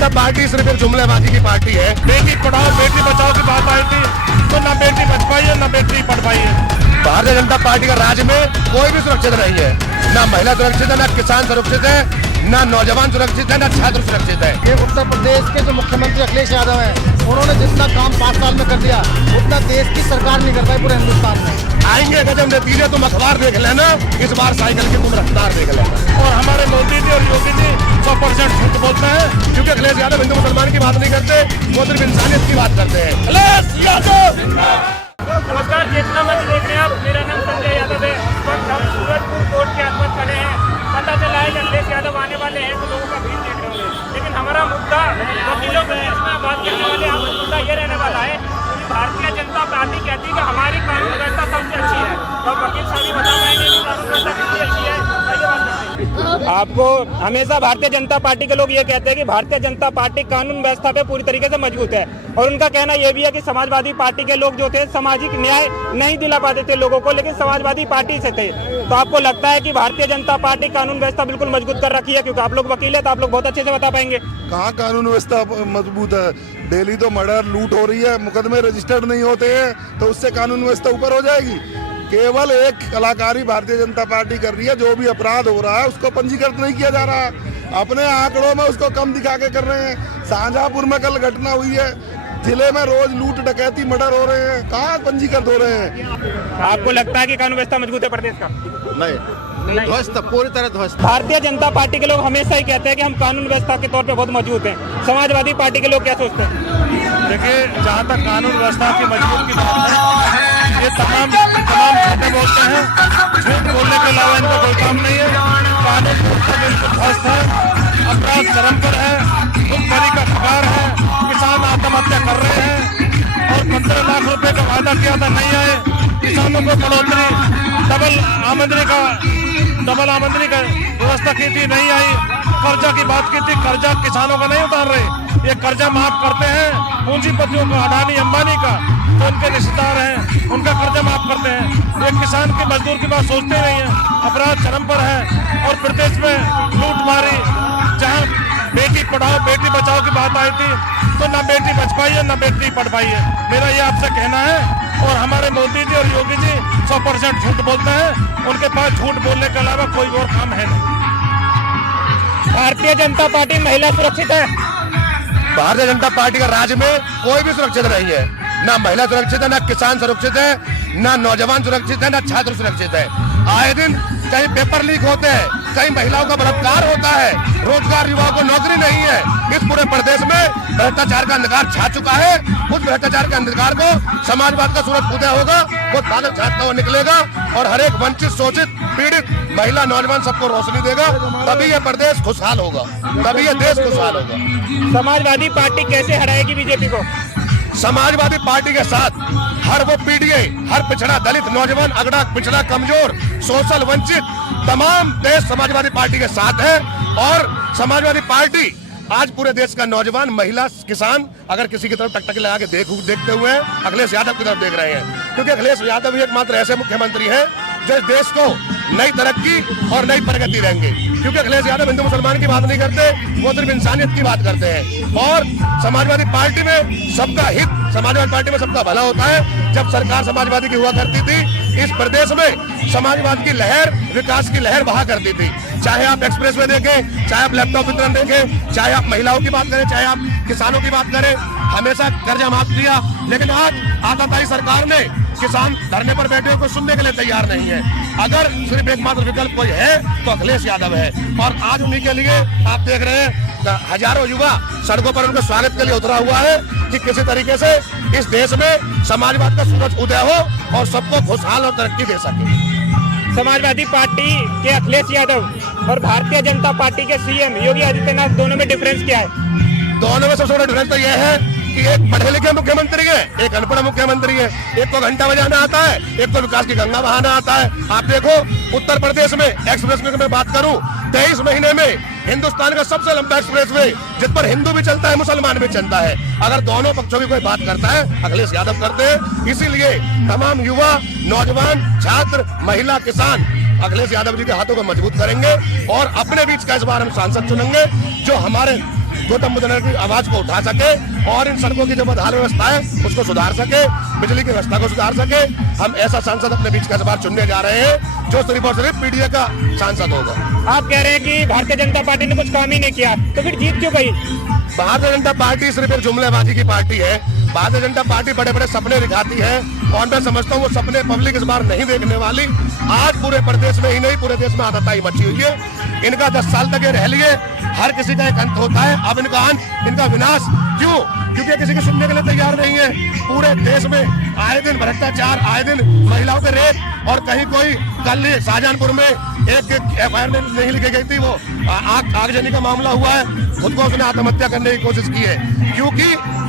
जनता party सिर्फ एक जुमलेबाजी की पार्टी है। बेटी पढ़ाओ बेटी बचाओ की बात आई थी तो न बेटी बच पाई है न बेटी पढ़ पाई है। भारतीय जनता पार्टी का राज्य में कोई भी सुरक्षित नहीं है, न महिला सुरक्षित है, न किसान सुरक्षित है, न नौजवान सुरक्षित है, न छात्र सुरक्षित है। ये उत्तर प्रदेश के जो मुख्यमंत्री अखिलेश यादव हैं, उन्होंने जितना काम 5 साल में कर दिया उतना देश की सरकार नहीं कर पाई पूरे हिंदुस्तान में। आएंगे गजब नतीजे, तुम अखबार देख लेना, इस बार साइकिल की तुम रफ्तार देख लेना। और हमारे मोदी जी और योगी जी 100% झूठ बोलते हैं, क्योंकि अखिलेश यादव हिंदू मुसलमान की बात नहीं करते, वो सिर्फ इंसानियत की बात करते हैं। अखिलेश यादव। नमस्कार, चेतना मंच देख रहे हैं आप। मेरा नाम संजय यादव है। इस वक्त हम सूरजपुर कोर्ट के आसपास खड़े हैं। पता चला है कि अखिलेश यादव आने वाले हैं तो लोगों का भीड़ देख रहे होंगे, लेकिन हमारा मुद्दा वकीलों के बीच में बात करने वाले आपका मुद्दा ये रहने वाला है कि भारतीय जनता पार्टी कहती है कि हमारी कानून व्यवस्था सबसे अच्छी है। तो वकील साहब ही बता पाएंगे कि कानून व्यवस्था कितनी अच्छी है। आपको हमेशा भारतीय जनता पार्टी के लोग ये कहते हैं कि भारतीय जनता पार्टी कानून व्यवस्था पे पूरी तरीके से मजबूत है, और उनका कहना यह भी है कि समाजवादी पार्टी के लोग जो थे सामाजिक न्याय नहीं दिला पाते थे लोगों को, लेकिन समाजवादी पार्टी से थे। तो आपको लगता है कि भारतीय जनता पार्टी कानून व्यवस्था बिल्कुल मजबूत कर रखी है? क्योंकि आप लोग वकील है तो आप लोग बहुत अच्छे से बता पाएंगे। कहाँ कानून व्यवस्था मजबूत है? डेली तो मर्डर लूट हो रही है, मुकदमे रजिस्टर्ड नहीं होते हैं, तो उससे कानून व्यवस्था ऊपर हो जाएगी? केवल एक कलाकारी भारतीय जनता पार्टी कर रही है, जो भी अपराध हो रहा है उसको पंजीकृत नहीं किया जा रहा है। अपने आंकड़ों में उसको कम दिखा के कर रहे हैं। शाहजहांपुर में कल घटना हुई है, जिले में रोज लूट डकैती मर्डर हो रहे हैं, कहाँ पंजीकृत हो रहे हैं? आपको लगता है कि कानून व्यवस्था मजबूत है प्रदेश का? नहीं, ध्वस्त, पूरी तरह ध्वस्त। भारतीय जनता पार्टी के लोग हमेशा ही कहते हैं कि हम कानून व्यवस्था के तौर पे बहुत मजबूत हैं। समाजवादी पार्टी के लोग क्या सोचते हैं? देखिए, जहाँ तक कानून व्यवस्था की मजबूत की बात है, ये तमाम झूठे बोलते हैं। झूठ बोलने के अलावा इनका कोई काम नहीं है। कानून व्यवस्था बिल्कुल ध्वस्त है, अपराध चरम पर है, भुखमरी का खबर है, किसान आत्महत्या कर रहे हैं और 15 लाख रुपए का वादा किया था, नहीं आए। किसानों को बढ़ोतरी डबल आमदनी का व्यवस्था की थी, नहीं आई। कर्जा की बात की थी, कर्जा किसानों का नहीं उतार रहे, ये कर्जा माफ करते हैं पूंजीपतियों का, अडानी अंबानी का, तो उनके रिश्तेदार हैं, उनका कर्जा माफ करते हैं। एक किसान के मजदूर की बात सोचते नहीं है। अपराध चरम पर है और प्रदेश में लूटमारी, जहां बेटी पढ़ाओ बेटी बचाओ की बात आई थी तो न बेटी बच पाई है न बेटी पढ़ पाई है। मेरा ये आपसे कहना है। और हमारे मोदी जी और योगी जी 100% झूठ बोलते हैं, उनके पास झूठ बोलने के अलावा कोई और काम है नहीं। भारतीय जनता पार्टी महिला सुरक्षित है? भारतीय जनता पार्टी का राज्य में कोई भी सुरक्षित नहीं है, न महिला सुरक्षित है, न किसान सुरक्षित है, न नौजवान सुरक्षित है, न छात्र सुरक्षित है। आए दिन कहीं पेपर लीक होते हैं, कहीं महिलाओं का बलात्कार होता है, रोजगार युवाओं को नौकरी नहीं है। इस पूरे प्रदेश में भ्रष्टाचार का अंधकार छा चुका है। उस भ्रष्टाचार के अंधकार को समाजवाद का सूरज उदय होगा, वो बादल छाटता हुआ निकलेगा और हर एक वंचित, शोषित, पीड़ित महिला, नौजवान सबको रोशनी देगा। तभी ये प्रदेश खुशहाल होगा, तभी ये देश खुशहाल होगा। समाजवादी पार्टी कैसे हराएगी बीजेपी को? समाजवादी पार्टी के साथ हर वो पीढ़ी, हर पिछड़ा, दलित, नौजवान, अगड़ा, पिछड़ा, कमजोर, सोशल, वंचित, तमाम देश समाजवादी पार्टी के साथ है। और समाजवादी पार्टी आज पूरे देश का नौजवान, महिला, किसान अगर किसी की तरफ टकटकी लगा के देखते हुए अखिलेश यादव की तरफ देख रहे हैं, क्योंकि अखिलेश यादव ही एकमात्र ऐसे मुख्यमंत्री हैं जो इस देश को नई तरक्की और नई प्रगति देंगे। क्योंकि अखिलेश यादव हिंदू मुसलमान की बात नहीं करते, वो सिर्फ इंसानियत की बात करते हैं। और समाजवादी पार्टी में सबका हित, समाजवादी पार्टी में सबका भला होता है। जब सरकार समाजवादी की हुआ करती थी, इस प्रदेश में समाजवाद की लहर, विकास की लहर बहा करती थी। चाहे आप एक्सप्रेसवे देखें, चाहे आप लैपटॉप वितरण देखें, चाहे आप महिलाओं की बात करें, चाहे आप किसानों की बात करें, हमेशा कर्जा माफ किया। लेकिन आज आताताई सरकार ने किसान धरने पर बैठे को सुनने के लिए तैयार नहीं है। अगर सिर्फ एकमात्र विकल्प कोई है तो अखिलेश यादव है। और आज उन्हीं के लिए आप देख रहे हैं हजारों युवा सड़कों पर उनके स्वागत के लिए उतरा हुआ है कि किसी तरीके से इस देश में समाजवाद का सूरज उदय हो और सबको खुशहाल और तरक्की दे सके। समाजवादी पार्टी के अखिलेश यादव और भारतीय जनता पार्टी के सीएम योगी आदित्यनाथ, दोनों में डिफरेंस क्या है? दोनों में सबसे बड़ा डिफरेंस तो यह है कि एक पढ़े लिखे मुख्यमंत्री है, एक अनपढ़ मुख्यमंत्री है। एक को घंटा बजाना आता है, एक को विकास की गंगा बहाना आता है। आप देखो उत्तर प्रदेश में एक्सप्रेस वे की मैं बात करूं, 23 महीने में हिंदुस्तान का सबसे लंबा एक्सप्रेस वे, जिस पर हिंदू भी चलता है, मुसलमान भी चलता है। अगर दोनों पक्षों की कोई बात करता है, अखिलेश यादव करते हैं। इसीलिए तमाम युवा, नौजवान, छात्र, महिला, किसान अखिलेश यादव जी के हाथों को मजबूत करेंगे और अपने बीच का इस बार हम सांसद चुनेंगे जो हमारे गौतम बुद्ध नगर की आवाज को उठा सके और इन सड़कों की जो बदहाल व्यवस्था है उसको सुधार सके, बिजली की व्यवस्था को सुधार सके। हम ऐसा सांसद अपने बीच का इस बार चुनने जा रहे हैं जो सिर्फ और सिर्फ पीडीए का सांसद होगा। आप कह रहे हैं कि भारतीय जनता पार्टी ने कुछ काम ही नहीं किया, तो फिर जीत क्यों गई? भारतीय जनता पार्टी सिर्फ एक जुमलेबाजी की पार्टी है। भारतीय जनता पार्टी बड़े बड़े सपने दिखाती है और मैं समझता हूँ वो सपने पब्लिक इस बार नहीं देखने वाली। आज पूरे प्रदेश में ही नहीं, पूरे देश में आतताई मची हुई है। इनका 10 साल तक ये रह लिए, हर किसी का एक अंत होता है। अब इनका अंत, इनका विनाश क्यों? क्योंकि किसी की सुनने के लिए तैयार नहीं है। पूरे देश में आए दिन भ्रष्टाचार, आए दिन महिलाओं के रेप, और कहीं कोई कल शाहजहांपुर में एक FIR नहीं लिखी गई थी, वो आगजनी का मामला हुआ है, खुद को उसने आत्महत्या करने की कोशिश की है। क्योंकि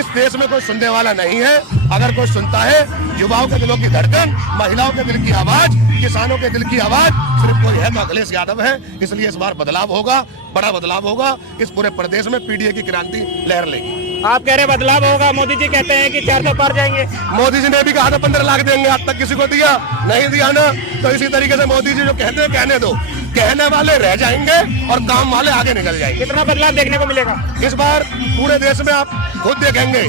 इस देश में कोई सुनने वाला नहीं है। अगर कोई सुनता है, युवाओं के दिलों की धड़कन, महिलाओं के दिल की आवाज, किसानों के दिल की आवाज सिर्फ कोई है तो अखिलेश यादव है। इसलिए इस बार बदलाव होगा, बड़ा बदलाव होगा। इस पूरे प्रदेश में पीडीए की क्रांति लहर लेगी। आप कह रहे बदलाव होगा, मोदी जी कहते हैं कि 400 पार जाएंगे। मोदी जी ने भी कहा था 15 लाख देंगे, आज तक किसी को दिया नहीं दिया ना। तो इसी तरीके से मोदी जी जो कहते हैं कहने दो, कहने वाले रह जाएंगे और काम वाले आगे निकल जाएंगे। कितना बदलाव देखने को मिलेगा इस बार पूरे देश में? आप खुद देखेंगे,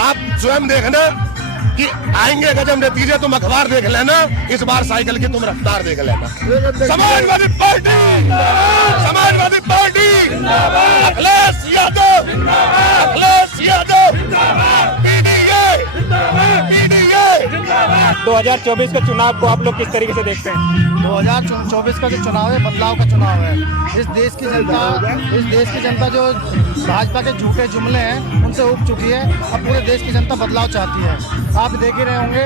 आप स्वयं देखना कि आएंगे गजब नतीजे। तुम अखबार देख लेना, इस बार साइकिल की तुम रफ्तार देख लेना। Samajwadi party, Samajwadi party, Akhilesh Yadav, Akhilesh Yadav, PDA, PDA. 2024 के चुनाव को आप लोग किस तरीके से देखते हैं? 2024 का जो चुनाव है, बदलाव का चुनाव है। इस देश की जनता जो भाजपा के झूठे जुमले हैं उनसे उब चुकी है। अब पूरे देश की जनता बदलाव चाहती है। आप देख ही रहे होंगे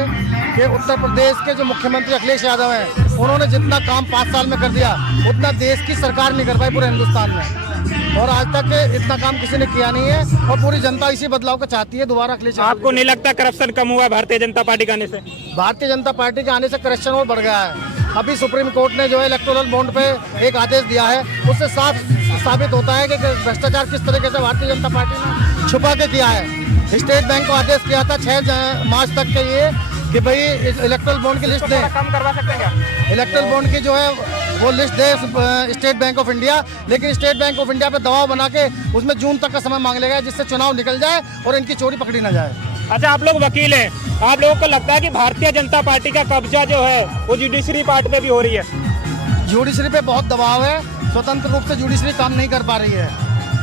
कि उत्तर प्रदेश के जो मुख्यमंत्री अखिलेश यादव हैं, उन्होंने जितना काम 5 साल में कर दिया उतना देश की सरकार नहीं कर पाई पूरे हिंदुस्तान में। और आज तक इतना काम किसी ने किया नहीं है और पूरी जनता इसी बदलाव को चाहती है। दोबारा अखिलेश, आपको नहीं लगता करप्शन कम हुआ है भारतीय जनता पार्टी के आने से? भारतीय जनता पार्टी के आने से करप्शन और बढ़ गया है। अभी सुप्रीम कोर्ट ने जो है इलेक्टोरल बॉन्ड पे एक आदेश दिया है, उससे साफ साबित होता है कि भ्रष्टाचार किस तरीके से भारतीय जनता पार्टी ने छुपा के किया है। स्टेट बैंक को आदेश किया था 6 मार्च तक के लिए कि भाई इलेक्टोरल बॉन्ड की लिस्ट दें। कम करवा सकते हैं क्या? इलेक्टोरल बॉन्ड की जो है वो list they state bank of India, लेकिन स्टेट बैंक ऑफ इंडिया पे दबाव बना के उसमें जून तक का समय मांग लेगा जिससे चुनाव निकल जाए और इनकी चोरी पकड़ी ना जाए। अच्छा, आप लोग वकील हैं, आप लोगों को लगता है कि भारतीय जनता पार्टी का कब्जा जो है वो जुडिशरी पार्ट पे भी हो रही है? जुडिशरी पे बहुत दबाव है। स्वतंत्र रूप से जुडिशरी काम नहीं कर पा रही है,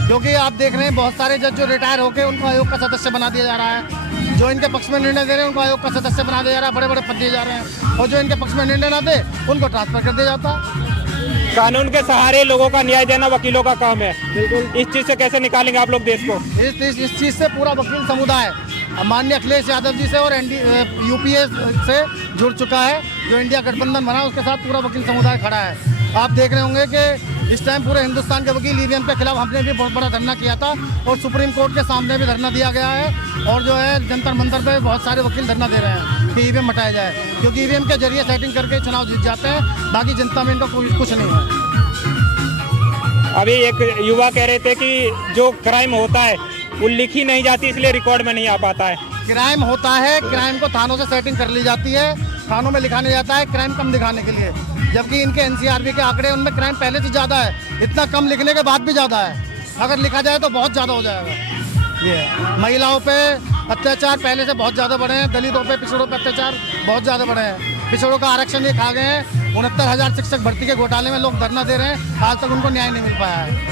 क्योंकि आप देख रहे हैं बहुत सारे जज जो रिटायर होकर उनको आयोग का सदस्य बना दिया जा रहा है। जो इनके पक्ष में निर्णय दे रहे हैं उनको आयोग का सदस्य बना दिया जा रहा है, बड़े बड़े पद दिए जा रहे हैं। और जो इनके पक्ष में निर्णय ना दे उनको ट्रांसफर कर दिया जाता। कानून के सहारे लोगों का न्याय देना वकीलों का काम है। इस चीज से कैसे निकालेंगे आप लोग देश को? इस चीज से पूरा वकील समुदाय माननीय अखिलेश यादव जी से और यूपीए से जुड़ चुका है। जो इंडिया गठबंधन बना उसके साथ पूरा वकील समुदाय खड़ा है। आप देख रहे होंगे कि इस टाइम पूरे हिंदुस्तान के वकील ईवीएम के खिलाफ हमने भी बहुत बड़ा धरना किया था और सुप्रीम कोर्ट के सामने भी धरना दिया गया है। और जो है जंतर मंतर पे बहुत सारे वकील धरना दे रहे हैं कि ईवीएम हटाया जाए, क्योंकि ईवीएम के जरिए सेटिंग करके चुनाव जीत जाते हैं। बाकी जनता में इनका कुछ नहीं है। अभी एक युवा कह रहे थे कि जो क्राइम होता है वो लिखी नहीं जाती, इसलिए रिकॉर्ड में नहीं आ पाता है। क्राइम होता है, क्राइम को थानों से सेटिंग कर ली जाती है, थानों में लिखाने जाता है क्राइम कम दिखाने के लिए, जबकि इनके एनसीआरबी के आंकड़े उनमें क्राइम पहले से ज़्यादा है। इतना कम लिखने के बाद भी ज़्यादा है। अगर लिखा जाए तो बहुत ज़्यादा हो जाएगा। ये महिलाओं पे अत्याचार पहले से बहुत ज़्यादा बढ़े हैं, दलितों पे, पिछड़ों पे अत्याचार बहुत ज़्यादा बढ़े हैं। पिछड़ों का आरक्षण ये खा गए हैं। 69,000 शिक्षक भर्ती के घोटाले में लोग धरना दे रहे हैं, आज तक उनको न्याय नहीं मिल पाया है।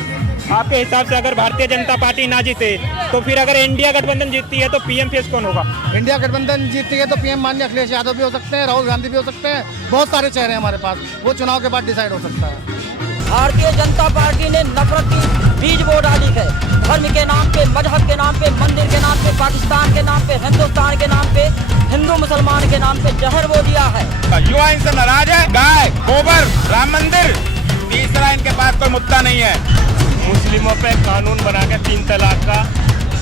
आपके हिसाब से अगर भारतीय जनता पार्टी ना जीते तो फिर अगर इंडिया गठबंधन जीतती है तो पीएम फेस कौन होगा? इंडिया गठबंधन जीतती है तो पीएम माननीय अखिलेश यादव भी हो सकते हैं, राहुल गांधी भी हो सकते हैं। बहुत सारे चेहरे हैं हमारे पास, वो चुनाव के बाद डिसाइड हो सकता है। भारतीय जनता पार्टी ने नफरत की बीज बो डाली है। धर्म के नाम पे, मजहब के नाम पे, मंदिर के नाम पे, पाकिस्तान के नाम पे, हिंदुस्तान के नाम पे, हिंदू मुसलमान के नाम पे जहर बो दिया है। युवा इनसे नाराज है। गाय, गोबर, राम मंदिर, तीसरा इनके पास कोई मुद्दा नहीं है। मुस्लिमों पे कानून बना के 3 तलाक का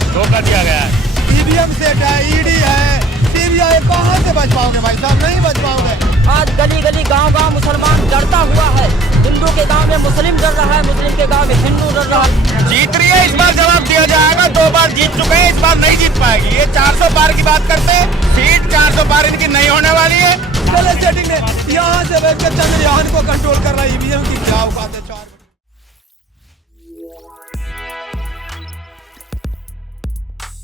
धोखा दिया गया है। ईवीएम सेट है, ईडी है, सीबीआई, कहाँ से बच पाओगे भाई साहब? नहीं बच पाओगे। आज गली गली गांव-गांव मुसलमान डरता हुआ है। हिंदू के गांव में मुस्लिम डर रहा है, मुस्लिम के गांव में हिंदू डर रहा है। जीत रही है, इस बार जवाब दिया जाएगा। 2 बार जीत चुके हैं, इस बार नहीं जीत पाएगी। ये 400 पार की बात करते हैं, सीट 400 पार इनकी नहीं होने वाली है। सेटिंग ने यहाँ से चंद्रयान को कंट्रोल कर रहा है। ईवीएम की क्या औकात है?